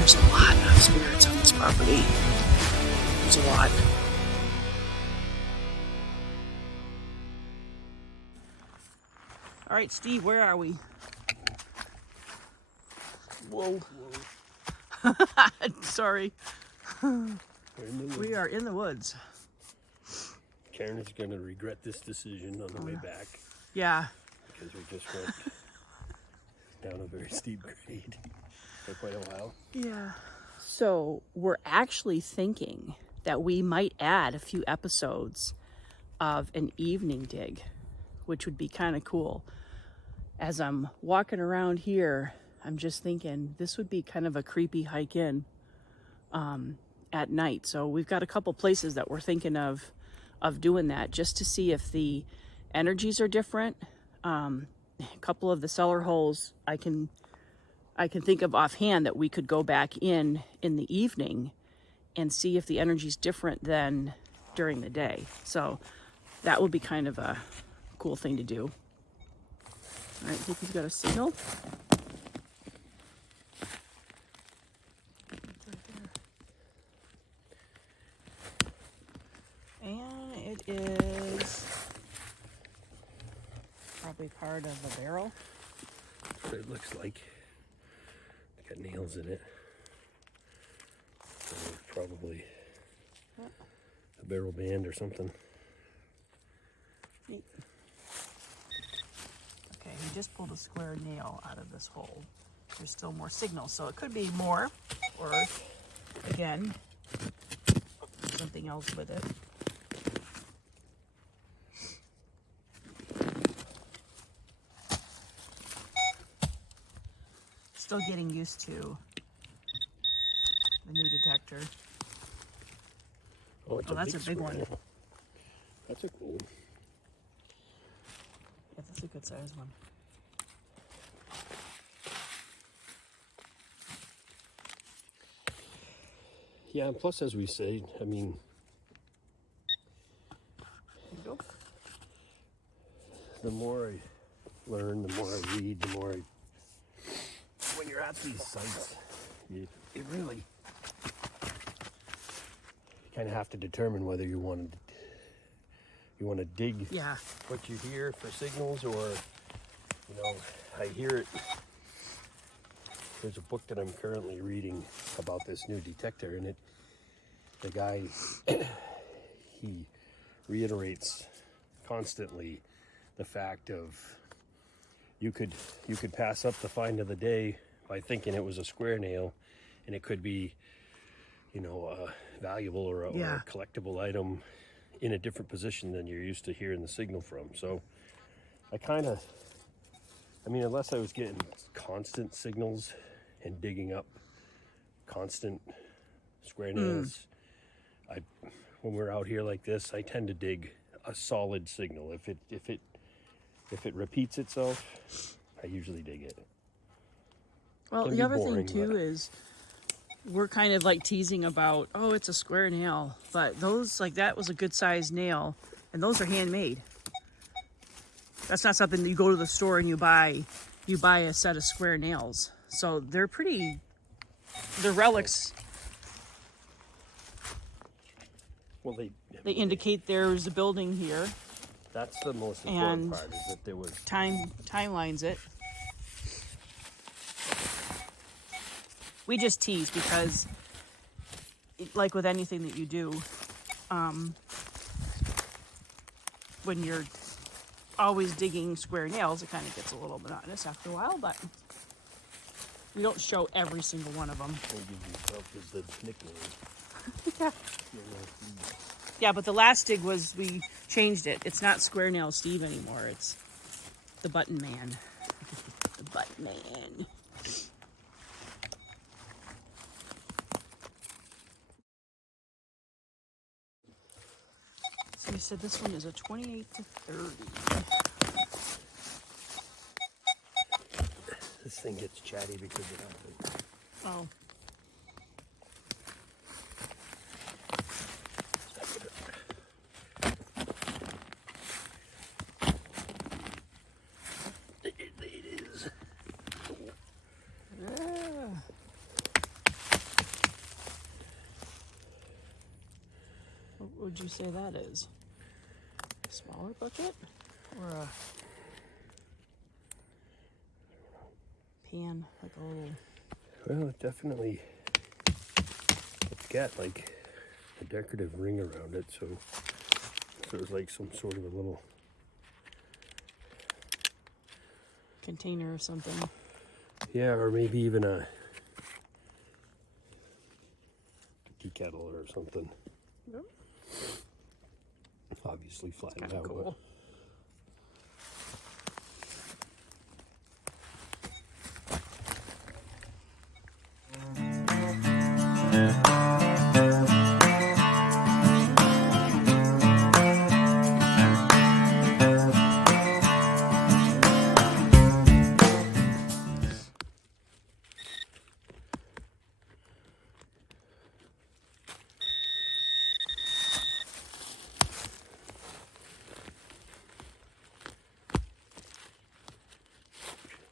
There's a lot of spirits on this property. There's a lot. All right, Steve, where are we? Whoa. Sorry. We are in the woods. Karen is going to regret this decision on the way back. Yeah. Because we just went down a very steep grade for quite a while. Yeah. So we're actually thinking that we might add a few episodes of an evening dig, which would be kind of cool. As I'm walking around here, I'm just thinking this would be kind of a creepy hike in at night. So we've got a couple places that we're thinking of doing that, just to see if the energies are different. A couple of the cellar holes I can think of offhand that we could go back in the evening and see if the energy's different than during the day. So that would be kind of a cool thing to do. All right, I think he's got a signal. And it is probably part of a barrel. That's what it looks like. It's got nails in it. So probably a barrel band or something. Neat. Okay, he just pulled a square nail out of this hole. There's still more signal, so it could be more, or again, something else with it. Still getting used to the new detector. Oh, that's a big one. Nail. That's a cool one. Yeah, that's a good size one. Yeah, and plus, as we say, I mean, There you go. the more I learn, the more I read, the more I... When you're at these sites, you really kind of have to determine whether you want to dig Yeah. what you hear for signals, or, you know, I hear it. There's a book that I'm currently reading about this new detector, and the guy, he reiterates constantly the fact of you could pass up the find of the day by thinking it was a square nail, and it could be, you know, valuable or a collectible item in a different position than you're used to hearing the signal from. So I mean, unless I was getting constant signals and digging up constant square nails, when we're out here like this, I tend to dig a solid signal. If it repeats itself, I usually dig it. Well, the other thing too is we're kind of like teasing about, oh, it's a square nail, but those, like, that was a good sized nail, and those are handmade. That's not something that you go to the store and you buy a set of square nails. So they're relics. Well, They indicate there's a building here. That's the most important part, is that there was timelines it. We just tease because, like with anything that you do, when you're always digging square nails, it kind of gets a little monotonous after a while, but we don't show every single one of them. Is the nickname. Yeah. Yeah, but the last dig was, we changed it. It's not Square Nail Steve anymore. It's the Button Man. The Button Man. So you said this one is a 28 to 30. This thing gets chatty because of that. Oh. would you say that is? A smaller bucket or a pan, like a little? Well, it definitely, it's got like a decorative ring around it, so there's like some sort of a little container or something. Yeah, or maybe even a tea kettle or something. Yep. Obviously flattened out. Cool.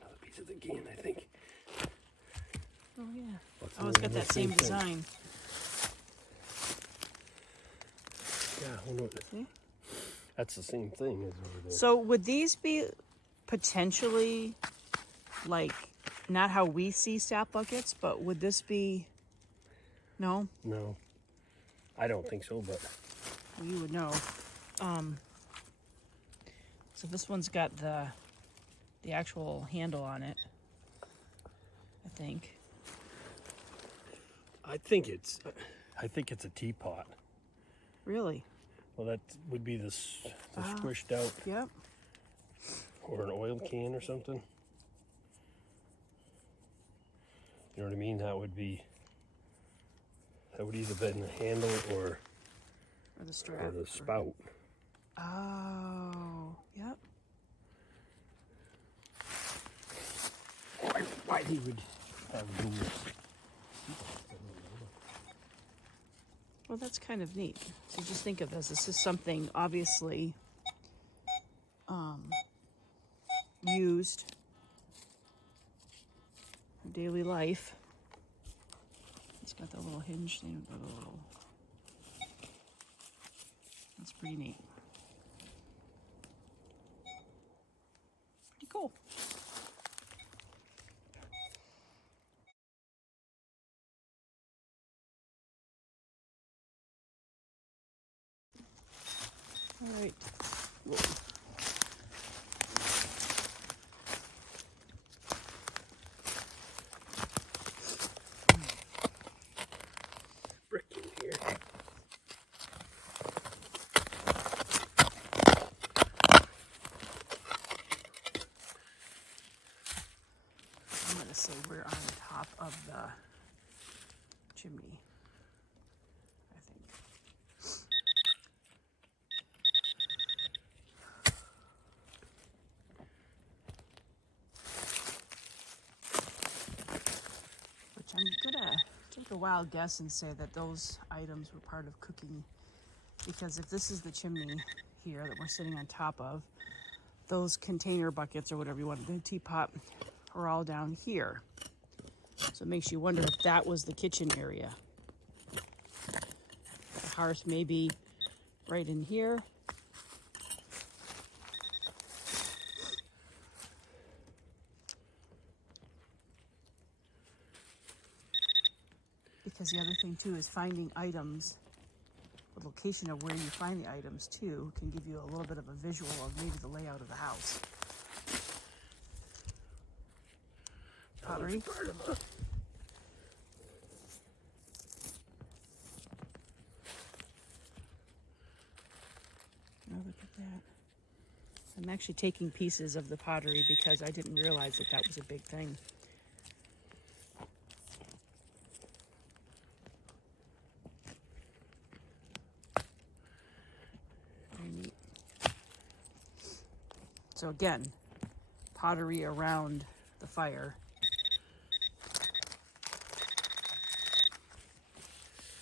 Another piece of the can, I think. Oh yeah. Oh, it's got that same design. Yeah, I wonder what, See? that's the same thing as over there. So would these be potentially like not how we see sap buckets, but would this be? No, No, I don't think so, but you would know. So this one's got the actual handle on it, I think. I think it's a teapot. Really? Well, that would be the squished out, Yep. or an oil can or something. You know what I mean? That would either been the handle or Or the strap. or the spout. Oh, yep. Why he would have done this? Well, that's kind of neat. So just think of this. This is something obviously used in daily life. It's got the little hinge thing. That's pretty neat. Pretty cool. All right. Whoa. Brick in here. I'm going to say we're on top of the chimney, I think. Which I'm going to take a wild guess and say that those items were part of cooking. Because if this is the chimney here that we're sitting on top of, those container buckets or whatever you want, the teapot, are all down here. So it makes you wonder if that was the kitchen area. The hearth may be right in here. Because the other thing too is finding items. The location of where you find the items too can give you a little bit of a visual of maybe the layout of the house. Pottery. Oh, look at that. I'm actually taking pieces of the pottery because I didn't realize that that was a big thing. Very neat. So again, pottery around the fire.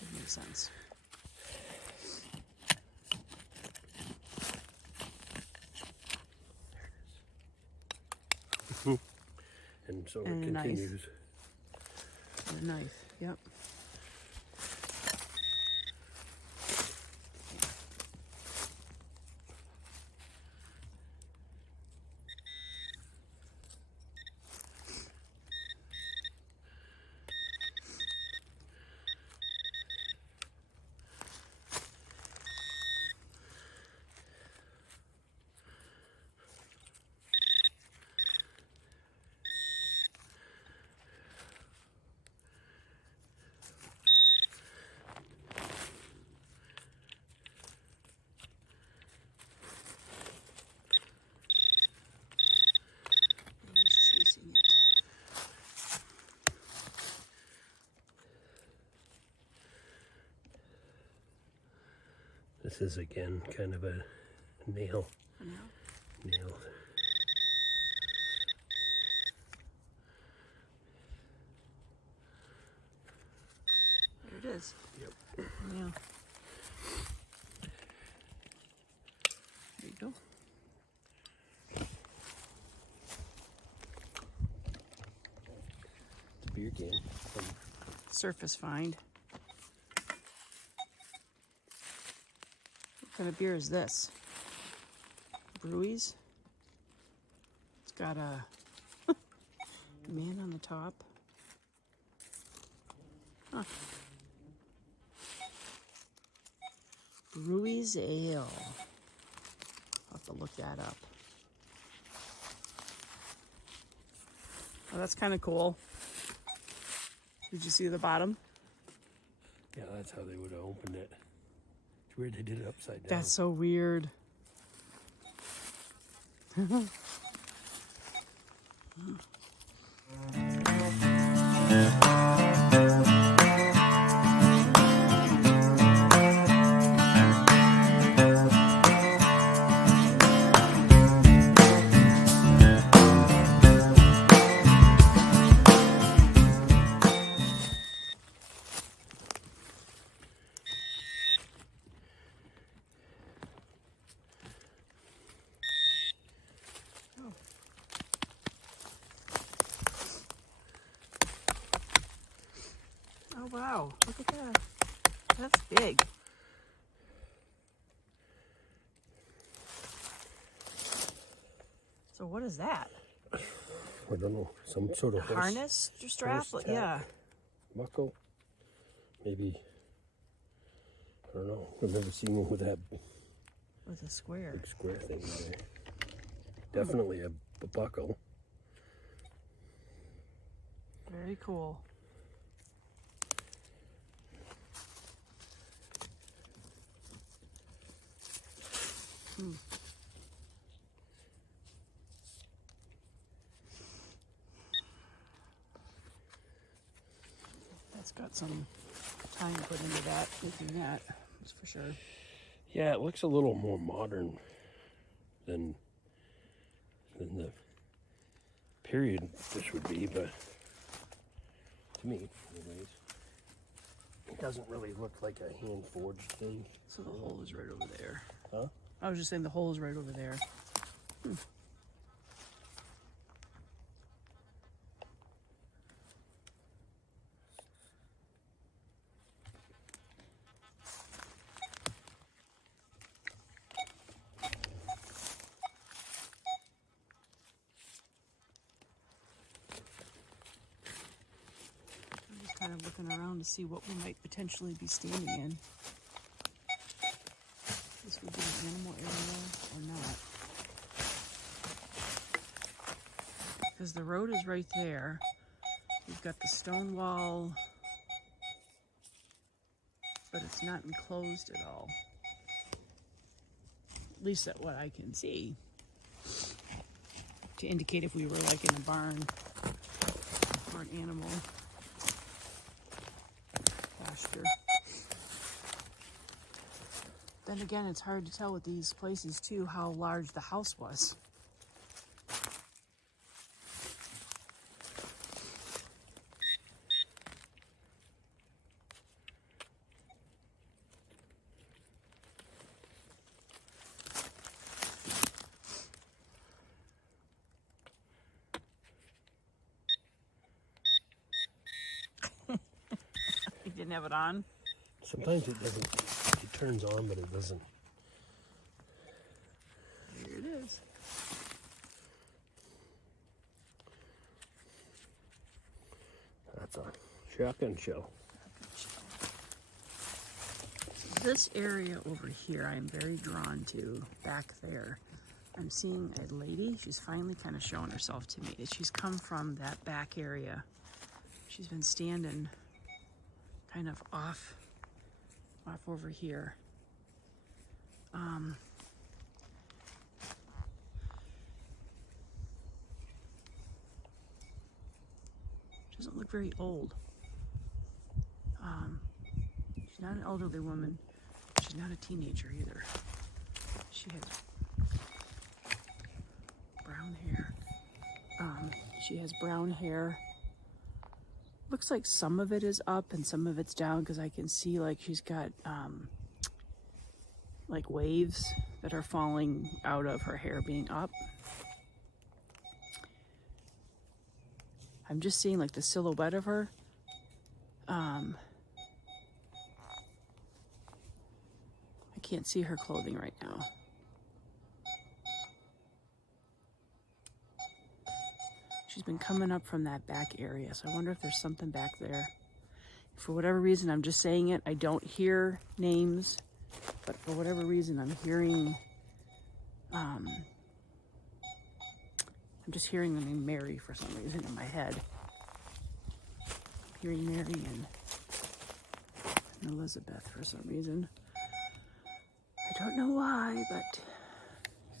Would make sense. And so And it a knife. continues. And a knife, yep. This is again kind of a nail. Nail. There it is. Yep. Yeah. There you go. It's a beer can. Surface find. What kind of beer is this? Brewies. It's got a man on the top. Huh. Brewies Ale. I'll have to look that up. Oh, that's kind of cool. Did you see the bottom? Yeah, that's how they would have opened it. It's weird they did it upside down. That's so weird. Oh wow, look at that. That's big. So what is that? I don't know. Some sort of Harness strap? horse Yeah. buckle. Maybe. I don't know. I've never seen one with that With a square. big square thing there. Definitely a buckle. Very cool. That's got some time put into that, making that, that's for sure. Yeah, it looks a little more modern than the period this would be, but to me, anyways, it doesn't really look like a hand-forged thing. So the hole is right over there. Huh? I was just saying the hole is right over there. I'm just kind of looking around to see what we might potentially be standing in. This would be an animal area or not. Because the road is right there. We've got the stone wall, but it's not enclosed at all. At least at what I can see. To indicate if we were like in a barn or an animal pasture. Then again, it's hard to tell with these places too how large the house was. You didn't have it on? Sometimes it doesn't, it turns on, but it doesn't. Here it is. That's a shotgun shell. This area over here I am very drawn to, back there. I'm seeing a lady, she's finally kind of showing herself to me. She's come from that back area. She's been standing kind of off over here. She doesn't look very old. She's not an elderly woman. She's she's not a teenager either. She has brown hair. She has brown hair. Looks like some of it is up and some of it's down because I can see like she's got like waves that are falling out of her hair being up. I'm just seeing like the silhouette of her. I can't see her clothing right now. She's been coming up from that back area, so I wonder if there's something back there. For whatever reason, I'm just saying it. I don't hear names, but for whatever reason, I'm hearing, I'm just hearing the name Mary for some reason in my head. I'm hearing Mary and Elizabeth for some reason. I don't know why, but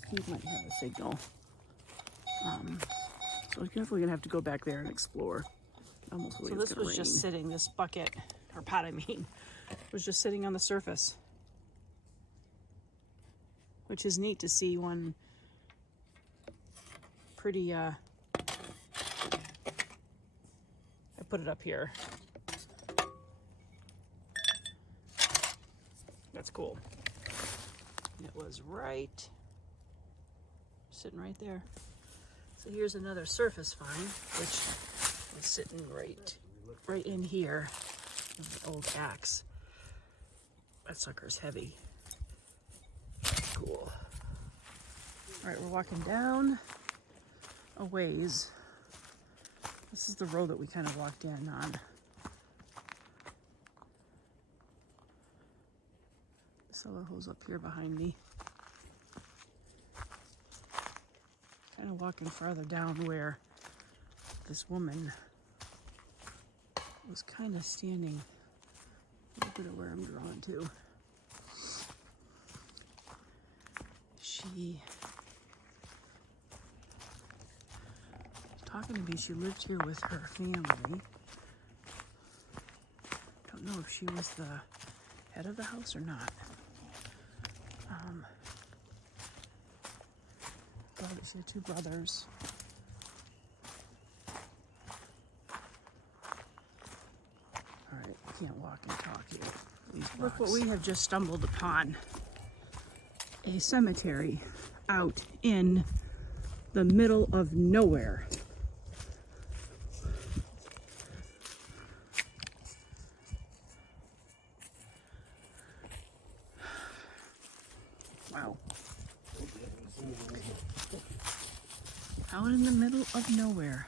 Steve might have a signal. So I'm definitely gonna have to go back there and explore. Almost so this was just sitting, this bucket, or pot I mean, was just sitting on the surface. Which is neat to see one pretty, I put it up here. That's cool. And it was sitting right there. So here's another surface find, which was sitting right in here. An old axe. That sucker's heavy. Cool. All right, we're walking down a ways. This is the road that we kind of walked in on. The cellar hole's up here behind me. Kind of walking farther down where this woman was kind of standing a little bit of where I'm drawn to. She was talking to me. She lived here with her family. Don't know if she was the head of the house or not. She had two brothers. All right, I can't walk and talk here. Look what we have just stumbled upon. A cemetery out in the middle of nowhere. Wow. Out in the middle of nowhere.